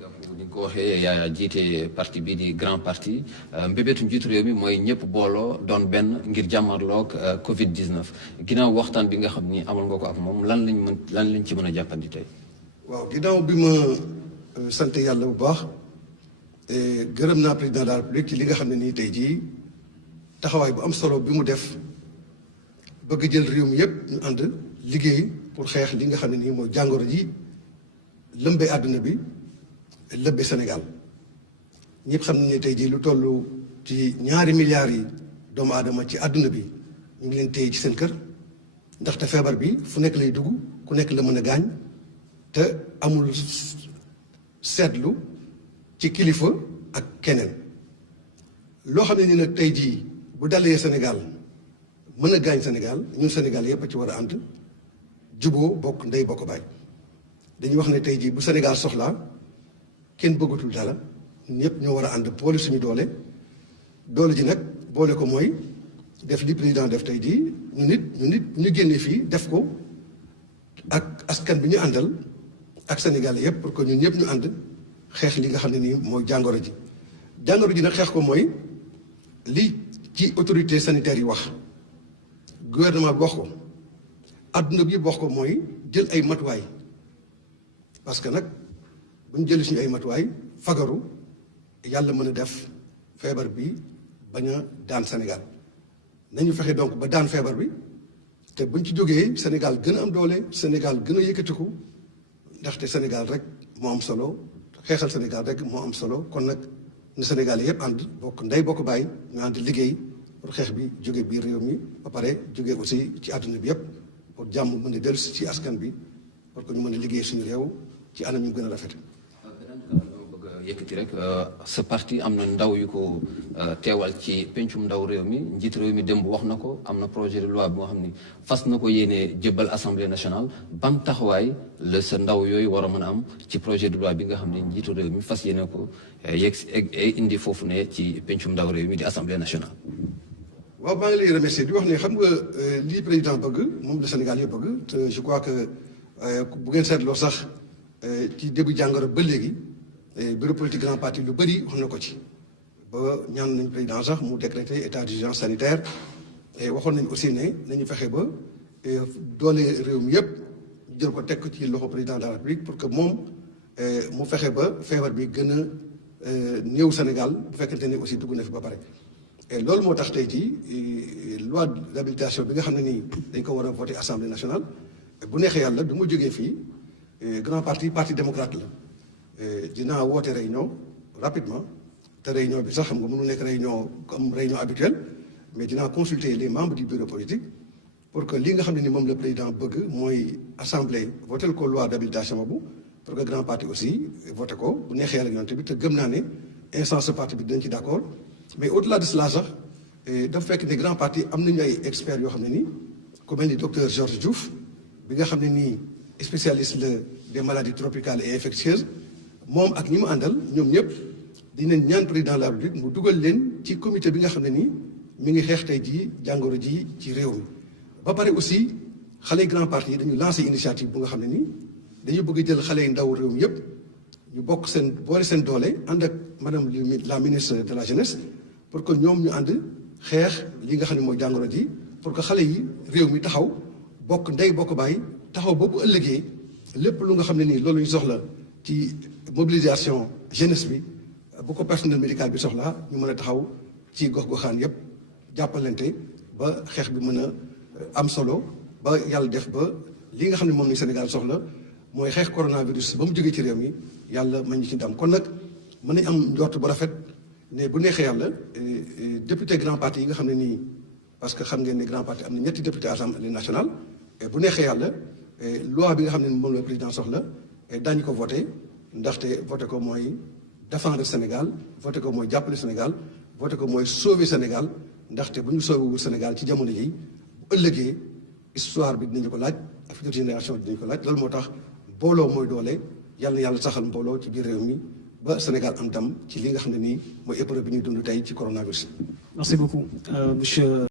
Gakou ni ko waxee yaa jiite parti bi di grand parti mbébétu njiitu réew mi mooy ñëpp booloo doon benn ngir jàmmarloog Covid 19 ginnaaw waxtaan bi nga xam ni amal nga ko ak moom lan lañ ci mën a jàppandi tey. waaw ginnaaw bi ma sant yàlla bu baax gërëm naa président de la République ci li nga xam ne nii tey jii taxawaay bu am solo bi mu def bëgg jël réew mi yëpp ñu ànd liggéey pour xeex li nga xam ne nii mooy jàngoro ji lëmbe àdduna bi lëmbe Sénégal ñëpp xam nañ ne tey jii lu toll ci 2 milliards yi doomu aadama ci àdduna bi ñu ngi leen téye ci seen kër ndaxte feebar bi fu nekk lay dugg ku nekk la mën a gaañ te amul seetlu ci kilifa ak keneen loo xam ne ni nag tey jii bu dalee Sénégal mën a gaañ Sénégal ñun Sénégal yëpp a ci war a ànd juboo bokk ndey bokk baay dañuy wax ne tey jii bu Sénégal soxlaa kenn bëggatul dara ñëpp ñoo war a ànd boole suñu doole ji nag boole ko mooy def li président def tey jii ñu génne fii def ko ak askan bi ñu àndal ak Sénégal yëpp pour que ñun ñëpp ñu ànd xeex li nga xam ne nii mooy jàngoro ji nag xeex ko mooy li ci autorité sanitaire yi wax gouvernement bi wax ko adduna bi yëpp wax ko mooy jël ay matuwaay parce que nag bu ñu jëlee suñu ay matuwaay fagaru yàlla mën a def feebar bi bañ a daan Sénégal nañu fexe donc ba daan feebar bi te buñ ci jógee Sénégal gën a am doole Sénégal gën a yëkkatiku ndaxte Sénégal rek moo am solo xeexal Sénégal rek moo am solo kon nag na Sénégal yëpp ànd bokk ndey bokk bàyyi ñu ànd liggéey pour xeex bi jóge biir réew mi ba pare jóge aussi ci àdduna bi yëpp pour jàmm mën a dellu ci askan bi pour que ñu mën a liggéey suñu réew ci anam ñu gën a rafet. yëkkati rek sa parti am na ndaw yu ko teewal ci pencum ndaw réew mi njiit réew mi démb wax na ko am na projet de loi bi nga xam ni fas na ko yéene jëbbal assemblée nationale ban taxawaay la sa ndaw yooyu war a mën a am ci projet de loi bi nga xam ne njiitu réew mi fas yéene ko indi foofu ne ci pencum ndaw réew mi di assemblée nationale. waaw maa ngi lay remercier di wax ne xam nga lii président bëgg moom la Sénégal yëpp bëgg te je crois que bu ngeen seetloo sax ci début jàngoro ba léegi. bureau politique grand parti lu bëri wax na ko ci ba ñaan nañ président sax mu décréter état d'urgence sanitaire waxoon nañ aussi ne nañu fexe ba doole réew mi yëpp jël ko teg ko ci loxo président de la République pour que moom mu fexe ba feebar bi gën a néew Sénégal bu fekkente ne aussi dugg na fi ba pare. et loolu moo tax tey jii loi d'habilitation bi nga xam ne nii dañ ko war a voter assemblée nationale bu neexee yàlla du ma jógee fii grand parti démocrate la. dinaa woote réunion rapidement te réunion bi sax xam nga mënu nekk réunion comme réunion habituelle mais dinaa consulter les membres du bureau politique pour que li nga xam ne ni moom le président bëgg mooy assemblée votel ko loi d'habilitation boobu pour que grand parti aussi voté ko bu neexee yàlla yoon bi te gëm naa ne instance parti bi dinañ ci d'accord mais au-delà de cela sax dafa fekk ne grand parti am nañu ay experts yoo xam ne nii ku mel ni docteur Georges Diouf bi nga xam ne nii spécialiste la des maladies tropicales et infectieuses moom ak ñi mu àndal ñoom ñëpp dinañ ñaan président de la République mu dugal leen ci comité bi nga xam ne nii mi ngi xeex tey jii jàngoro ji ci réew mi. ba pare aussi xale grand parti yi dañu lancé initiative bu nga xam ne nii dañu bëgg jël xale yu ndaw réew mi yëpp ñu bokk seen boole seen doole ànd ak madame la ministre de la jeunesse pour que ñoom ñu ànd xeex li nga xam ne mooy jàngoro ji pour que xale yi réew mi taxaw bokk ndey bokk bàyyi taxaw ba bu ëllëgee lépp lu nga xam ne nii loolu ñu soxla. ci mobilisation jeunesse bi bu ko personnel médical bi soxlaa ñu mën a taxaw ci gox-goxaan yëpp jàppalante ba xeex bi mën a am solo ba yàlla def ba li nga xam ne moom ni Sénégal soxla mooy xeex coronavirus ba mu jógee ci réew mi yàlla mën ñu ci ndam kon nag mën nañ am njort bu rafet ne bu neexee yàlla député grand parti yi nga xam ne nii parce que xam ngeen ne grand parti am na ñetti député assemblée nationale bu neexee yàlla loi bi nga xam ne moom la président soxla daañu ko voté ndaxte voté ko mooy défendre Sénégal voté ko mooy jàppale Sénégal voté ko mooy sauver Sénégal ndaxte bu ñu sauver wul Sénégal ci jamono ji bu ëllëgee histoire bi dinañu ko laaj ak future génération bi dinañu ko laaj loolu moo tax mbooloo mooy doole yàlla na yàlla saxal mbooloo ci biir réew mi ba Sénégal am ndam ci li nga xam ne nii mooy épreuve bi ñuy dund tey ci coronavirus. Merci beaucoup monsieur.